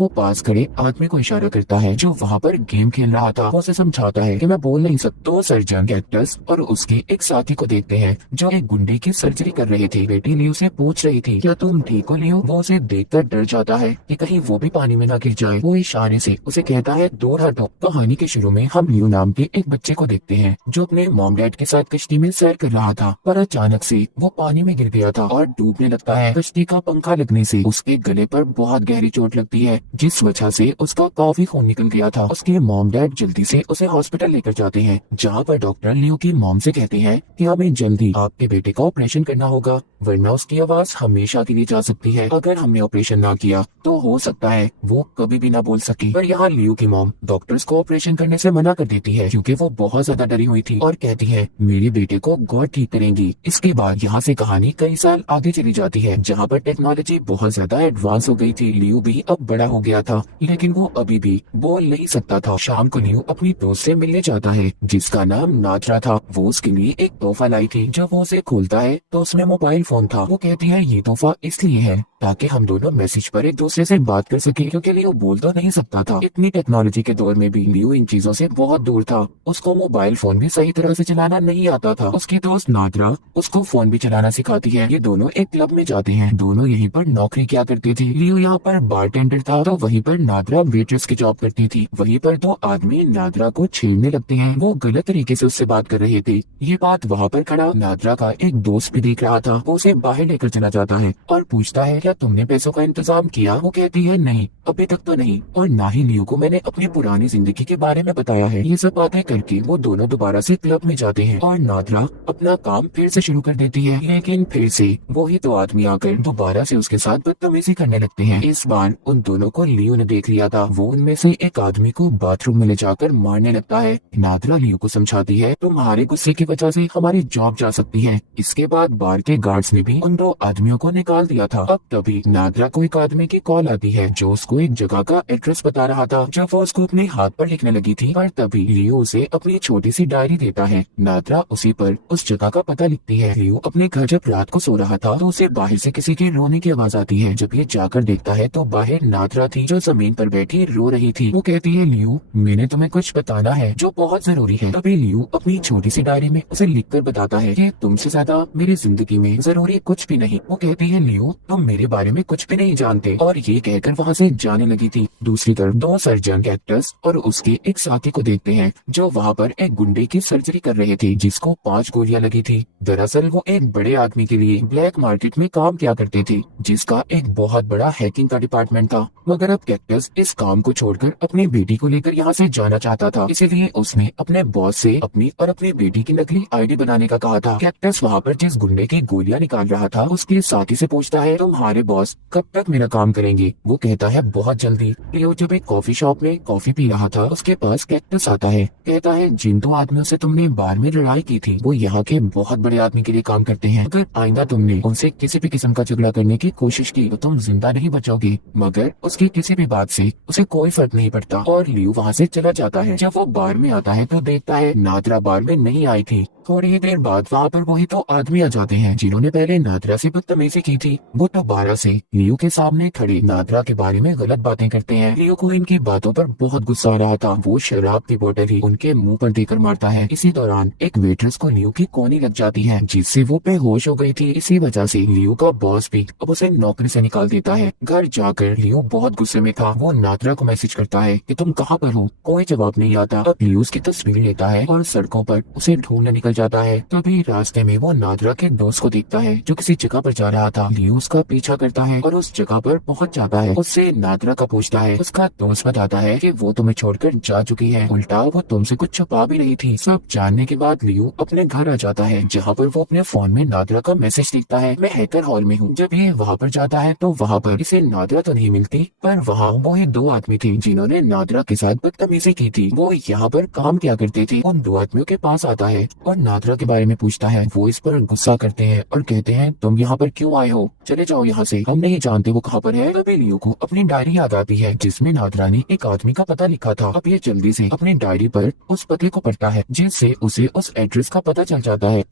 वो पास खड़े आदमी को इशारा करता है जो वहाँ पर गेम खेल रहा था। वो उसे समझाता है कि मैं बोल नहीं सकता। तो सर्जन कैक्टस और उसके एक साथी को देखते हैं जो एक गुंडे की सर्जरी कर रहे थे। बेटी लियो से पूछ रही थी क्या तुम ठीक हो लियो? वो उसे देखकर डर जाता है कि कहीं वो भी पानी में ना गिर जाए। वो इशारे से उसे कहता है दूर हटो। कहानी के शुरू में हम लियो नाम के एक बच्चे को देखते हैं जो अपने मॉम डैड के साथ कश्ती में सैर कर रहा था, पर अचानक से वो पानी में गिर गया था और डूबने लगता है। कश्ती का पंखा लगने से उसके गले पर बहुत गहरी चोट लगती है जिस वजह से उसका काफी खून निकल गया था। उसके मॉम डैड जल्दी से उसे हॉस्पिटल लेकर जाते हैं जहाँ पर डॉक्टर लियो की मॉम से कहते हैं कि हमें जल्दी आपके बेटे का ऑपरेशन करना होगा वरना उसकी आवाज हमेशा के लिए जा सकती है। अगर हमने ऑपरेशन ना किया तो हो सकता है वो कभी भी ना बोल सके। पर यहाँ लियो की मॉम डॉक्टर्स को ऑपरेशन करने से मना कर देती है क्योंकि वो बहुत ज्यादा डरी हुई थी और कहती है मेरे बेटे को गॉड ठीक करेंगी। इसके बाद यहाँ से कहानी कई साल आगे चली जाती है जहाँ पर टेक्नोलॉजी बहुत ज्यादा एडवांस हो गई थी। लियो भी अब बड़ा हो गया था लेकिन वो अभी भी बोल नहीं सकता था। शाम को लियो अपनी दोस्त से मिलने जाता है जिसका नाम नाजरा था। वो उसके लिए एक तोहफा लाई थी। जब वो उसे खोलता है तो उसमें मोबाइल फोन था। वो कहती है ये तोहफा इसलिए है ताकि हम दोनों मैसेज पर एक दूसरे से बात कर सके क्योंकि लियो बोल तो नहीं सकता था। इतनी टेक्नोलॉजी के दौर में भी लियो इन चीजों से बहुत दूर था। उसको मोबाइल फोन भी सही तरह से चलाना नहीं आता था। उसकी दोस्त नाजरा उसको फोन भी चलाना सिखाती है। ये दोनों एक क्लब में जाते हैं। दोनों यहीं पर नौकरी किया करते थे। लियो यहाँ पर बारटेंडर था तो वहीं पर नाजरा वेट्रेस की जॉब करती थी। वहीं पर दो आदमी नाजरा को छेड़ने लगते हैं। वो गलत तरीके से उससे बात कर रहे थे। ये बात वहाँ पर खड़ा नाजरा का एक दोस्त भी देख रहा था। वो उसे बाहर लेकर चला जाता है और पूछता है क्या तुमने पैसों का इंतजाम किया? वो कहती है नहीं अभी तक तो नहीं और ना ही लियो को मैंने अपनी पुरानी जिंदगी के बारे में बताया है। ये सब बातें करके वो दोनों दोबारा से क्लब में जाते हैं और नाजरा अपना काम फिर से शुरू कर देती है। लेकिन फिर से वही दो आदमी आकर दोबारा से उसके साथ बदतमीजी करने लगते हैं। इस बार उन दोनों को लियो ने देख लिया था। वो उनमें से एक आदमी को बाथरूम में ले जाकर मारने लगता है। नाजरा लियो को समझाती है तुम्हारे गुस्से की वजह से हमारी जॉब जा सकती है। इसके बाद बार के गार्ड्स ने भी उन दो आदमियों को निकाल दिया था। अब तभी नाजरा को एक आदमी की कॉल आती है जो उसको एक जगह का एड्रेस बता रहा था। जब वो उसको अपने हाथ पर लिखने लगी थी पर तभी लियो उसे अपनी छोटी सी डायरी देता है। नाजरा उसी पर उस जगह का पता लिखती है। लियो अपने घर जब रात को सो रहा था तो उसे बाहर से किसी के रोने की आवाज आती है। जब ये जाकर देखता है तो बाहर नाजरा थी जो जमीन पर बैठी रो रही थी। वो कहती है लियो मैंने तुम्हें कुछ बताना है जो बहुत जरूरी है। तभी लियो अपनी छोटी सी डायरी में उसे लिखकर बताता है कि तुमसे ज्यादा मेरी जिंदगी में जरूरी कुछ भी नहीं। वो कहती है लियो तुम मेरे बारे में कुछ भी नहीं जानते और ये कहकर वहाँ से जाने लगी थी। दूसरी तरफ दो सर्जन कैक्टस और उसके एक साथी को देखते हैं जो वहाँ पर एक गुंडे की सर्जरी कर रहे थे जिसको 5 गोलियां लगी थी। दरअसल वो एक बड़े आदमी के लिए ब्लैक मार्केट में काम किया करते थे जिसका एक बहुत बड़ा हैकिंग का डिपार्टमेंट था। मगर अब कैक्टस इस काम को छोड़कर अपनी बेटी को लेकर यहाँ से जाना चाहता था। इसीलिए उसने अपने बॉस से अपनी और अपनी बेटी की नकली आईडी बनाने का कहा था। कैक्टस वहाँ पर जिस गुंडे की गोलियां निकाल रहा था उसके साथी से पूछता है तुम्हारे बॉस कब तक मेरा काम करेंगे? वो कहता है बहुत जल्दी। लियो जब एक कॉफी शॉप में कॉफी पी रहा था उसके पास कैक्टस आता है। कहता है जिन दो आदमियों से तुमने बार में लड़ाई की थी वो यहाँ के बहुत बड़े आदमी के लिए काम करते हैं। अगर आइंदा तुमने उनसे किसी भी किस्म का झगड़ा करने की कोशिश की तो तुम जिंदा नहीं बचोगे। मगर उसकी किसी भी बात से उसे कोई फर्क नहीं पड़ता और लियो वहाँ से चला जाता है। जब वो बार में आता है तो देखता है नाजरा बार में नहीं आई थी। थोड़ी ही देर बाद वहाँ पर वही तो आदमी आ जाते हैं जिन्होंने पहले नादरा से बदतमीजी की थी। वो दोबारा से लियो के सामने खड़े नादरा के बारे में गलत बातें करते हैं। लियो को इनकी बातों पर बहुत गुस्सा आ रहा था। वो शराब की बोतल ही उनके मुंह पर देकर मारता है। इसी दौरान एक वेट्रेस को लियो की कोनी लग जाती है जिससे वो बेहोश हो गई थी। इसी वजह से लियो का बॉस भी अब उसे नौकरी से निकाल देता है। घर जाकर लियो बहुत गुस्से में था। वो नादरा को मैसेज करता है कि तुम कहाँ पर हो? कोई जवाब नहीं आता। अब लियो उसकी तस्वीर लेता है और सड़कों पर उसे ढूंढने निकल जाता है। तभी रास्ते में वो नादरा के दोस्त को देखता है जो किसी जगह पर जा रहा था। लियो उसका पीछा करता है और उस जगह पर पहुंच जाता है। उससे नादरा का पूछता है। उसका दोस्त बताता है कि वो तुम्हें छोड़कर जा चुकी है, उल्टा वो तुमसे कुछ छुपा भी रही थी। सब जानने के बाद लियो अपने घर आ जाता है जहाँ पर वो अपने फोन में नादरा का मैसेज देखता है, मैं हैकर हॉल में हूँ। जब ये वहाँ पर जाता है तो वहाँ पर इसे नादरा तो नहीं मिलती पर वहाँ वो ही दो आदमी थे जिन्होंने नादरा के साथ बदतमीजी की थी। वो यहाँ पर काम क्या करते थे। उन दो आदमियों के पास आता है और नादरा के बारे में पूछता है। वो इस पर गुस्सा करते हैं और कहते हैं तुम यहाँ पर क्यों आए हो, चले जाओ यहाँ से, हम नहीं जानते वो कहाँ पर है। तभी लियो को अपनी डायरी याद आती है जिसमें नादरा ने एक आदमी का पता लिखा था। अब ये जल्दी से अपनी डायरी पर उस पते को पढ़ता है जिससे उसे उस एड्रेस का पता चल जाता है।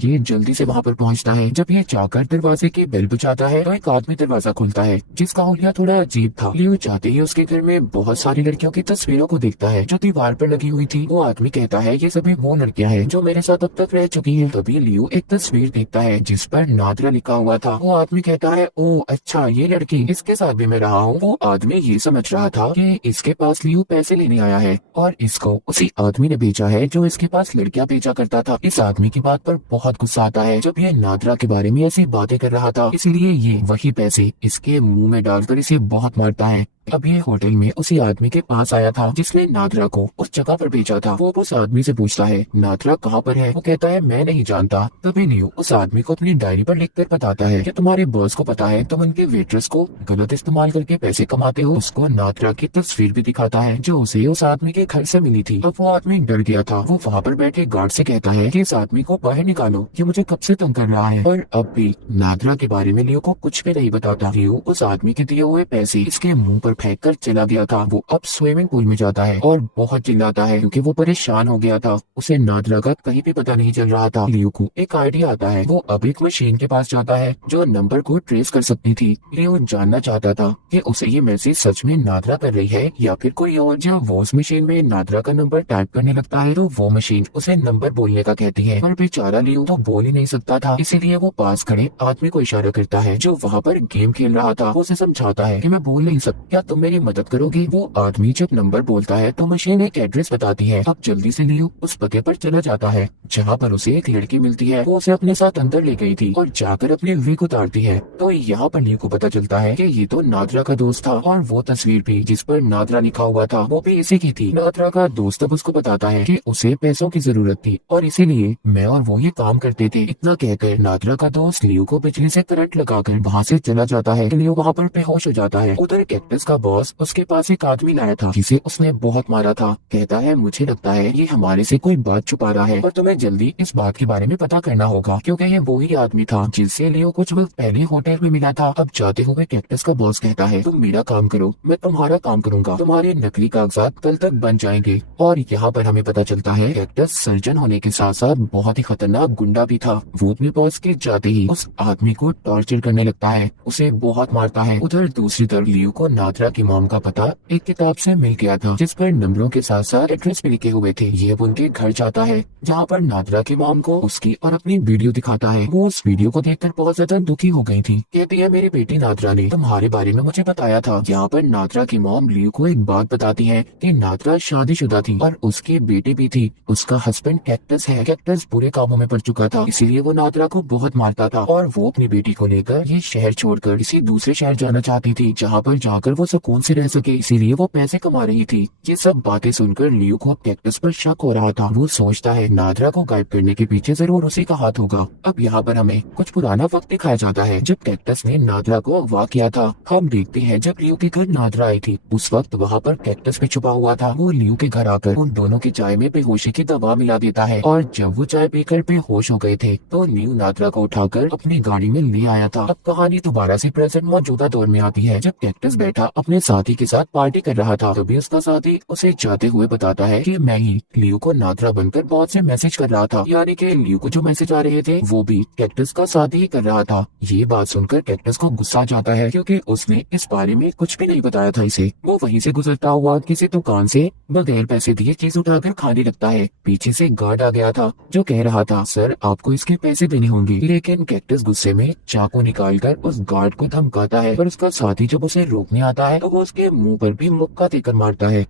ये जल्दी से वहाँ पर पहुँचता है। जब ये जाकर दरवाजे की बेल बजाता है तो एक आदमी दरवाजा खोलता है जिसका हुलिया थोड़ा अजीब था। लियो जाते ही उसके घर में बहुत सारी लड़कियों की तस्वीरों को देखता है जो दीवार पर लगी हुई थी। वो आदमी कहता है ये सभी वो लड़कियां हैं जो मेरे साथ अब तक रह चुकी हैं। तभी लियो एक तस्वीर देखता है जिस पर नादरा लिखा हुआ था। वो आदमी कहता है ओ अच्छा ये लड़की, इसके साथ भी मैं रहा हूँ। वो आदमी ये समझ रहा था कि इसके पास लियो पैसे लेने आया है और इसको उसी आदमी ने भेजा है जो इसके पास लड़कियां भेजा करता था। इस आदमी की बात पर बहुत गुस्सा आता है जब ये नादरा के बारे में ऐसी बातें कर रहा था, इसलिए ये वही पैसे इसके मुंह में डालकर इसे बहुत मारता है। अब ये होटल में उसी आदमी के पास आया था जिसने नादरा को उस जगह पर भेजा था। वो उस आदमी से पूछता है नादरा कहाँ पर है। वो कहता है मैं नहीं जानता। तभी लियो उस आदमी को अपनी डायरी पर लिखकर बताता है कि तुम्हारे बॉस को पता है तुम उनके वेट्रेस को गलत इस्तेमाल करके पैसे कमाते हो। उसको नादरा की तस्वीर भी दिखाता है जो उसे उस आदमी के घर से मिली थी। अब वो आदमी डर गया था। वो वहाँ पर बैठे गार्ड से कहता है कि इस आदमी को बाहर निकालो, ये मुझे कब से तंग कर रहा है। पर अब भी नादरा के बारे में लियो को कुछ भी नहीं बताता। लियो उस आदमी के दिए हुए पैसे इसके मुंह पर फेंक कर चला गया था। वो अब स्विमिंग पूल में जाता है और बहुत चिल्लाता है क्योंकि वो परेशान हो गया था। उसे नादरा का कहीं भी पता नहीं चल रहा था। लियो को एक आइडिया आता है। वो अब एक मशीन के पास जाता है जो नंबर को ट्रेस कर सकती थी। लियो जानना चाहता था कि उसे ये मैसेज सच में नादरा कर रही है या फिर कोई और। जब वो उस मशीन में नादरा का नंबर टाइप करने लगता है तो वो मशीन उसे नंबर बोलने का कहती है, पर बेचारा लियो तो बोल ही नहीं सकता था। इसीलिए वो पास खड़े आदमी को इशारा करता है जो वहाँ पर गेम खेल रहा था। वो उसे समझाता है कि मैं बोल नहीं सकता, क्या तुम मेरी मदद करोगे। वो आदमी जब नंबर बोलता है तो मशीन एक एड्रेस बताती है। अब जल्दी से लियो उस पते पर चला जाता है जहाँ पर उसे एक लड़की मिलती है। वो उसे अपने साथ अंदर ले गई थी और जाकर अपने विग उतारती है। तो यहाँ पर लियो को पता चलता है कि ये तो नादरा का दोस्त था और वो तस्वीर भी जिस पर नादरा लिखा हुआ था वो भी इसी की थी। नादरा का दोस्त अब उसको बताता है कि उसे पैसों की जरूरत थी और इसीलिए मैं और वो ये काम करते थे। इतना कहकर नादरा का दोस्त लियो को बिजली से करंट लगाकर वहाँ से चला जाता है। लियो वहाँ पर बेहोश हो जाता है। उधर कैक्टस का बॉस उसके पास एक आदमी लाया था जिसे उसने बहुत मारा था। कहता है मुझे लगता है ये हमारे से कोई बात छुपा रहा है और तुम्हें जल्दी इस बात के बारे में पता करना होगा क्योंकि ये वो ही आदमी था जिससे लियो कुछ वक्त पहले होटल में मिला था। अब जाते हुए कैक्टस का बॉस कहता है तुम मेरा काम करो, मैं तुम्हारा काम करूंगा, तुम्हारे नकली कागजात कल तक बन जाएंगे। और यहाँ पर हमें पता चलता है कैक्टस सर्जन होने के साथ साथ बहुत ही खतरनाक गुंडा भी था। वो अपने बॉस के जाते ही उस आदमी को टॉर्चर करने लगता है, उसे बहुत मारता है। उधर दूसरी तरफ लियो को नादरा की मॉम का पता एक किताब से मिल गया था जिस पर नंबरों के साथ साथ एड्रेस भी लिखे हुए थे। ये उनके घर जाता है जहाँ पर नादरा की मॉम को उसकी और अपनी वीडियो दिखाता है। वो उस वीडियो को देखकर बहुत ज्यादा दुखी हो गई थी। कहती है मेरी बेटी नादरा ने तुम्हारे बारे में मुझे बताया था। यहाँ पर नादरा की मॉम लियो को एक बात बताती है कि नादरा शादीशुदा थी और उसकी बेटी भी थी। उसका हस्बैंड कैक्टस है। कैक्टस बुरे कामों में पड़ चुका था, इसीलिए वो नादरा को बहुत मारता था और वो अपनी बेटी को लेकर ये शहर छोड़कर किसी दूसरे शहर जाना चाहती थी जहाँ पर जाकर वो सुकून से रह सके, इसीलिए वो पैसे कमा रही थी। ये सब बातें सुनकर लियो को अब कैक्टस पर शक हो रहा था। वो सोचता है नादरा को गायब करने के पीछे जरूर उसी का हाथ होगा। अब यहाँ पर हमें कुछ पुराना वक्त दिखाया जाता है जब कैक्टस ने नादरा को अगवा किया था। हम देखते हैं जब लियो के घर नादरा आई थी उस वक्त वहाँ पर कैक्टस भी छुपा हुआ था। वो लियो के घर आकर उन दोनों की चाय में बेहोशी की दवा मिला देता है और जब वो चाय पीकर बेहोश हो गए थे तो लियो नादरा को उठाकर अपनी गाड़ी में ले आया था। अब कहानी दोबारा से प्रेजेंट मौजूदा दौर में आती है जब कैक्टस बैठा अपने साथी के साथ पार्टी कर रहा था। तभी उसका साथी उसे जाते हुए बताता है कि मैं ही लियो को नादरा बनकर बहुत से मैसेज कर रहा था, यानी कि लियो को जो मैसेज आ रहे थे वो भी कैक्टस का साथी ही कर रहा था। ये बात सुनकर कैक्टस को गुस्सा जाता है क्योंकि उसने इस बारे में कुछ भी नहीं बताया था इसे। वो वहीं से गुजरता हुआ किसी दुकान से बगैर पैसे दिए चीज उठाकर खाने लगता है। पीछे से गार्ड आ गया था जो कह रहा था सर आपको इसके पैसे देने होंगे, लेकिन कैक्टस गुस्से में चाकू निकालकर उस गार्ड को धमकाता है। पर उसका साथी जब उसे रोकने आता है तो वो उसके मुंह पर भी मुक्का देकर मारता है।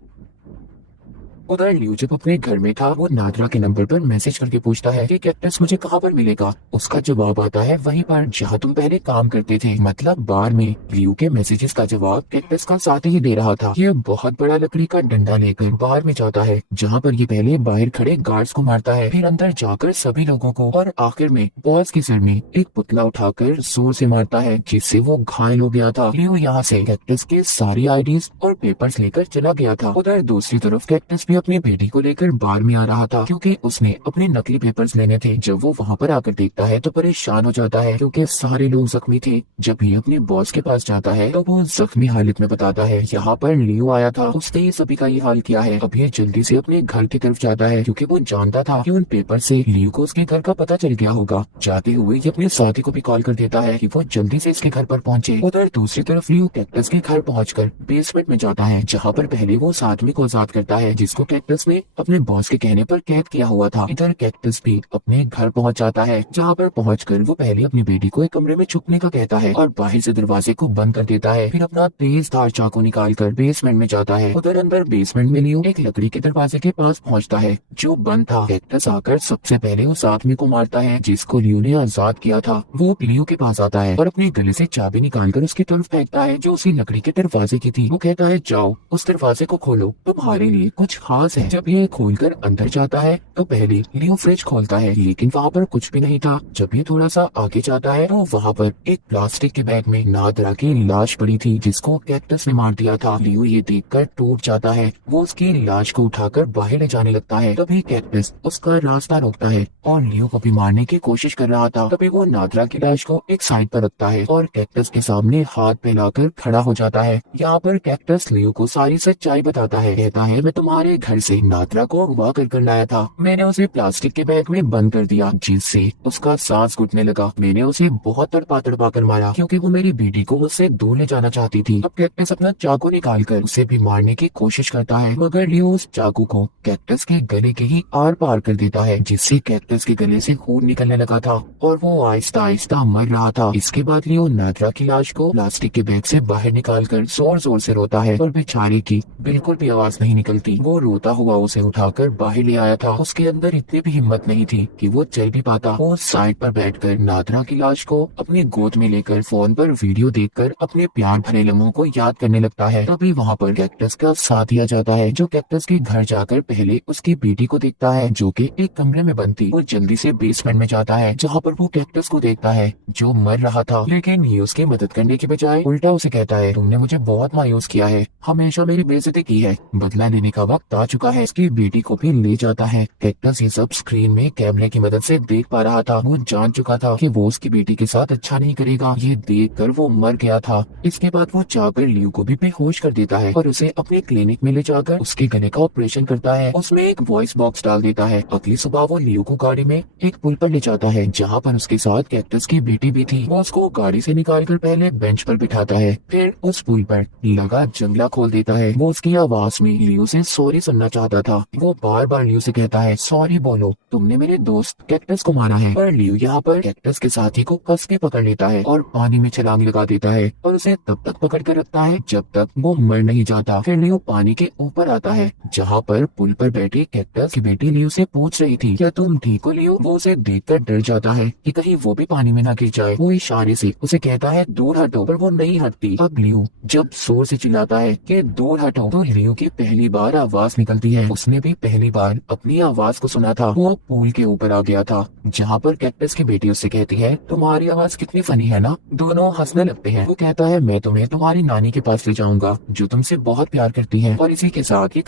उधर लियो जब अपने घर में था वो नादरा के नंबर पर मैसेज करके पूछता है कि कैक्टस मुझे कहाँ पर मिलेगा। उसका जवाब आता है वहीं पर जहाँ तुम पहले काम करते थे, मतलब बार में। लियो के मैसेजेस का जवाब कैक्टस का साथी ही दे रहा था। ये बहुत बड़ा लकड़ी का डंडा लेकर बाहर में जाता है जहाँ पर ये पहले बाहर खड़े गार्ड्स को मारता है, फिर अंदर जाकर सभी लोगों को और आखिर में बॉस के सर में एक पुतला उठाकर जोर से मारता है जिससे वो घायल हो गया था। लियो यहाँ से कैक्टस के सारी आईडीज और पेपर्स लेकर चला गया था। उधर दूसरी तरफ कैक्टस भी अपनी बेटी को लेकर बार में आ रहा था क्योंकि उसने अपने नकली पेपर्स लेने थे। जब वो वहाँ पर आकर देखता है तो परेशान हो जाता है क्योंकि सारे लोग जख्मी थे। जब ये अपने बॉस के पास जाता है तो वो जख्मी हालत में बताता है यहाँ पर लियो आया था, उसने ये सभी का ये हाल किया है। अब ये जल्दी से अपने घर की तरफ जाता है क्योंकि वो जानता था कि उन पेपर से लियो को उसके घर का पता चल गया होगा। जाते हुए ये अपने साथी को भी कॉल कर देता है कि वो जल्दी से इसके घर पर पहुंचे। उधर दूसरी तरफ लियो कैक्टस के घर पहुंचकर बेसमेंट में जाता है जहाँ पर पहले वो उस आदमी को आजाद करता है जिसको कैक्टस ने अपने बॉस के कहने पर कैद किया हुआ था। इधर कैक्टस भी अपने घर पहुंच जाता है जहाँ पर पहुंचकर वो पहले अपनी बेटी को एक कमरे में छुपने का कहता है और बाहर से दरवाजे को बंद कर देता है। फिर अपना तेज धार चाकू निकाल कर बेसमेंट में जाता है। उधर अंदर बेसमेंट में लियो एक लकड़ी के दरवाजे के पास पहुंचता है जो बंद था। कैक्टस आकर सबसे पहले उस आदमी को मारता है जिसको लियो ने आजाद किया था। वो लियो के पास आता है और अपने गले से चाबी निकाल कर उसकी तरफ फेंकता है जो उसी लकड़ी के दरवाजे की थी। वो कहता है जाओ उस दरवाजे को खोलो, तुम्हारे लिए कुछ खास है। जब ये खोलकर अंदर जाता है तो पहले लियो फ्रिज खोलता है लेकिन वहाँ पर कुछ भी नहीं था। जब ये थोड़ा सा आगे जाता है तो वहाँ पर एक प्लास्टिक के बैग में नादरा की लाश पड़ी थी जिसको कैक्टस ने मार दिया था। लियो ये देखकर टूट जाता है। वो उसकी लाश को उठाकर बाहर ले जाने लगता है। तभी कैक्टस उसका रास्ता रोकता है और लियो को भी मारने की कोशिश कर रहा था। तभी वो नादरा की लाश को एक साइड पर रखता है और कैक्टस के सामने हाथ फैलाकर खड़ा हो जाता है। यहाँ पर कैक्टस लियो को सारी सच्चाई बताता है। कहता है मैं तुम्हारे घर से नादरा को अगवा कर लाया था। मैंने उसे प्लास्टिक के बैग में बंद कर दिया जिससे उसका सांस घुटने लगा। मैंने उसे बहुत तड़पा कर मारा क्योंकि वो मेरी बेटी को मुझसे दूर ले जाना चाहती थी। अब कैक्टस अपना चाकू निकाल कर उसे भी मारने की कोशिश करता है मगर लियो उस चाकू को कैक्टस के गले के ही आर पार कर देता है जिससे कैक्टस के गले से खून निकलने लगा था और वो आहिस्ता आहिस्ता मर रहा था। इसके बाद लियो नादरा की लाश को प्लास्टिक के बैग से बाहर निकाल कर जोर जोर से रोता है और बेचारे की बिल्कुल भी आवाज नहीं निकलती। वो रोता हुआ उसे उठाकर बाहर ले आया था। उसके अंदर इतनी भी हिम्मत नहीं थी कि वो चल भी पाता। वो साइड पर बैठकर नादरा की लाश को अपनी गोद में लेकर फोन पर वीडियो देखकर अपने प्यार भरे लम्हों को याद करने लगता है। तभी वहाँ पर कैक्टस का साथी आ जाता है जो कैक्टस के घर जाकर पहले उसकी बेटी को देखता है जो कि एक कमरे में बंद थी। वो जल्दी से बेसमेंट में जाता है जहाँ पर वो कैक्टस को देखता है जो मर रहा था लेकिन ये उसकी मदद करने के बजाय उल्टा उसे कहता है तुमने मुझे बहुत मायूस किया है, हमेशा मेरी बेइज्जती की है, बदला लेने का वक्त आ चुका है। इसकी बेटी को भी ले जाता है। कैक्टस ये सब स्क्रीन में कैमरे की मदद से देख पा रहा था। वो जान चुका था कि वो उसकी बेटी के साथ अच्छा नहीं करेगा। ये देखकर वो मर गया था। इसके बाद वो जाकर लियो को भी बेहोश कर देता है और उसे अपने क्लिनिक में ले जाकर उसके गले का ऑपरेशन करता है। उसमें एक वॉइस बॉक्स डाल देता है। अगली सुबह वो लियो को गाड़ी में एक पुल पर ले जाता है जहाँ पर उसके साथ कैक्टस की बेटी भी थी। वो उसको गाड़ी से निकालकर पहले बेंच पर बिठाता है, फिर उस पुल पर लगा जंगला खोल देता है। वो उसकी आवाज में लियो से सॉरी सुनना चाहता था। वो बार बार लियो से कहता है सॉरी बोलो, तुमने मेरे दोस्त कैक्टस को मारा है। पर लियो यहाँ पर कैक्टस के साथी को कस के पकड़ लेता है और पानी में छलांग लगा देता है और उसे तब तक पकड़ कर रखता है जब तक वो मर नहीं जाता। फिर लियो पानी के ऊपर आता है जहाँ पर पुल पर बैठी कैक्टस की बेटी लियो से पूछ रही थी क्या तुम ठीक हो लियो। वो उसे देखकर डर जाता है कि कहीं वो भी पानी में ना गिर जाए। वो इशारे से उसे कहता है दूर हटो पर वो नहीं हटती। अब लियो जब जोर से चिल्लाता है कि दूर हटो तो लियो की पहली बार आवाज निकलती है। उसने भी पहली बार अपनी आवाज को सुना था। वो पुल के ऊपर आ गया था जहाँ पर कैक्टस की बेटी उससे कहती है तुम्हारी आवाज कितनी फनी है ना। दोनों हंसने लगते हैं। वो कहता है मैं तुम्हें तुम्हारी नानी के पास ले जाऊंगा जो तुमसे बहुत प्यार करती है। और इसी के साथ ही